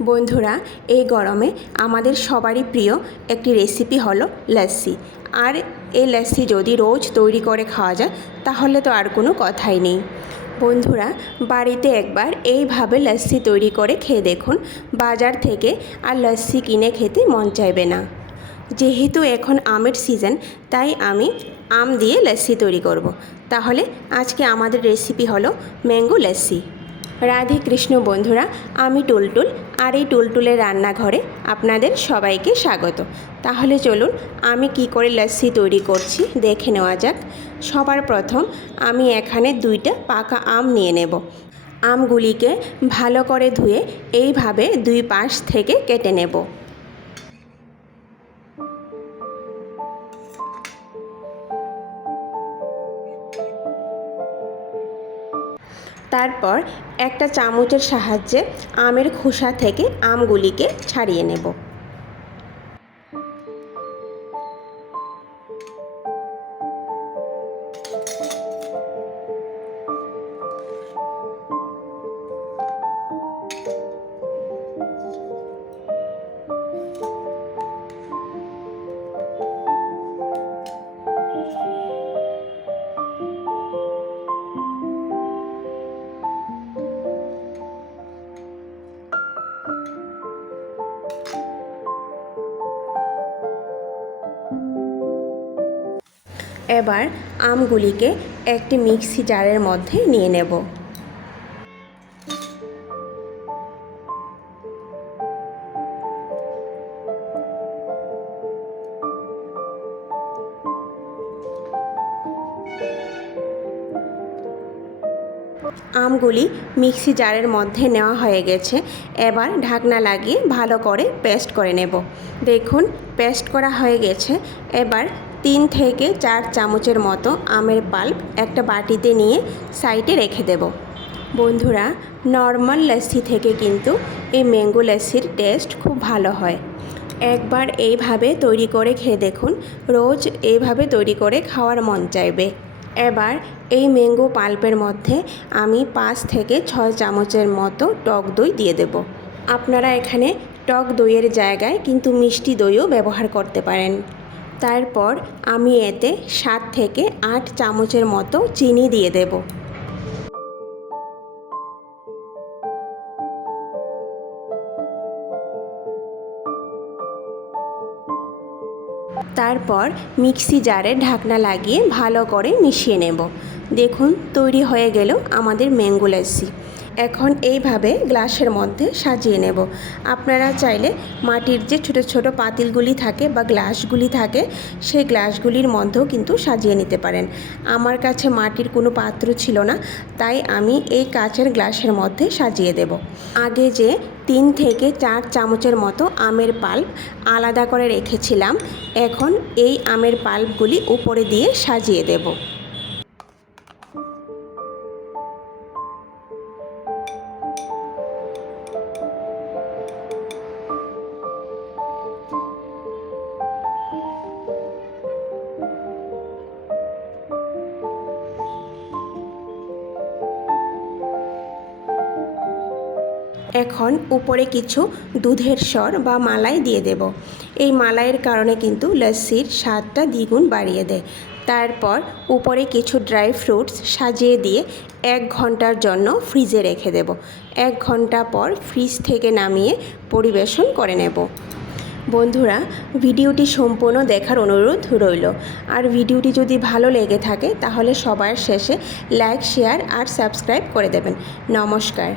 বন্ধুরা, এই গরমে আমাদের সবারই প্রিয় একটি রেসিপি হলো লাস্সি আর এই লাস্সি যদি রোজ তৈরি করে খাওয়া যায়, তাহলে তো আর কোনো কথাই নেই। বন্ধুরা, বাড়িতে একবার এইভাবে লাস্সি তৈরি করে খেয়ে দেখুন। বাজার থেকে আর লাস্সি কিনে খেতে মন চাইবে না। যেহেতু এখন আমের সিজন তাই আমি আম দিয়ে লাস্সি তৈরি করব। তাহলে আজকে আমাদের রেসিপি হলো ম্যাঙ্গো লাস্সি রাধে কৃষ্ণ বন্ধুরা, আমি টুলটুল, আর এই টুলটুলের রান্নাঘরে আপনাদের সবাইকে স্বাগত। তাহলে চলুন, আমি কি করে লস্যি তৈরি করছি, দেখে নেওয়া যাক। সবার প্রথম আমি এখানে দুইটা পাকা আম নিয়ে নেব। আমগুলিকে ভালো করে ধুয়ে এইভাবে দুই পাশ থেকে কেটে নেব। তারপর একটা চামচের সাহায্যে আমের খোসা থেকে আমগুলিকে ছাড়িয়ে নেব। এবার আমগুলিকে একটি মিক্সি জারের মধ্যে নিয়ে নেব। আমগুলি মিক্সি জারের মধ্যে নেওয়া হয়ে গেছে। এবার ঢাকনা লাগিয়ে ভালো করে পেস্ট করে নেব। দেখুন, পেস্ট করা হয়ে গেছে। এবার তিন থেকে চার চামচের মতো আমের পাল্প একটা বাটিতে নিয়ে সাইডে রেখে দেব। বন্ধুরা, নর্মাল লস্যি থেকে কিন্তু এই ম্যাঙ্গো লস্যির টেস্ট খুব ভালো হয়। একবার এইভাবে তৈরি করে খেয়ে দেখুন, রোজ এইভাবে তৈরি করে খাওয়ার মন চাইবে। এবার এই ম্যাঙ্গো পাল্পের মধ্যে আমি পাঁচ থেকে ছয় চামচের মতো টক দই দিয়ে দেব। আপনারা এখানে টক দইয়ের জায়গায় কিন্তু মিষ্টি দইও ব্যবহার করতে পারেন। তারপর আমি এতে সাত থেকে আট চামচের মতো চিনি দিয়ে দেব। তারপর মিক্সি জারে ঢাকনা লাগিয়ে ভালো করে মিশিয়ে নেব। দেখুন, তৈরি হয়ে গেল আমাদের ম্যাঙ্গো লাস্সি এখন এইভাবে গ্লাসের মধ্যে সাজিয়ে নেব। আপনারা চাইলে মাটির যে ছোট ছোট পাতিলগুলি থাকে বা গ্লাসগুলি থাকে, সেই গ্লাসগুলির মধ্যেও কিন্তু সাজিয়ে নিতে পারেন। আমার কাছে মাটির কোনো পাত্র ছিল না, তাই আমি এই কাচের গ্লাসের মধ্যে সাজিয়ে দেব। আগে যে তিন থেকে চার চামচের মতো আমের পাল্প আলাদা করে রেখেছিলাম, এখন এই আমের পাল্পগুলি উপরে দিয়ে সাজিয়ে দেবো। এখন উপরে কিছু দুধের স্বর বা মালাই দিয়ে দেব। এই মালাইয়ের কারণে কিন্তু লস্যির স্বাদটা দ্বিগুণ বাড়িয়ে দেয়। তারপর উপরে কিছু ড্রাই ফ্রুটস সাজিয়ে দিয়ে এক ঘণ্টার জন্য ফ্রিজে রেখে দেব। এক ঘণ্টা পর ফ্রিজ থেকে নামিয়ে পরিবেশন করে নেব। বন্ধুরা, ভিডিওটি সম্পূর্ণ দেখার অনুরোধ রইল। আর ভিডিওটি যদি ভালো লেগে থাকে, তাহলে সবার শেষে লাইক, শেয়ার আর সাবস্ক্রাইব করে দেবেন। নমস্কার।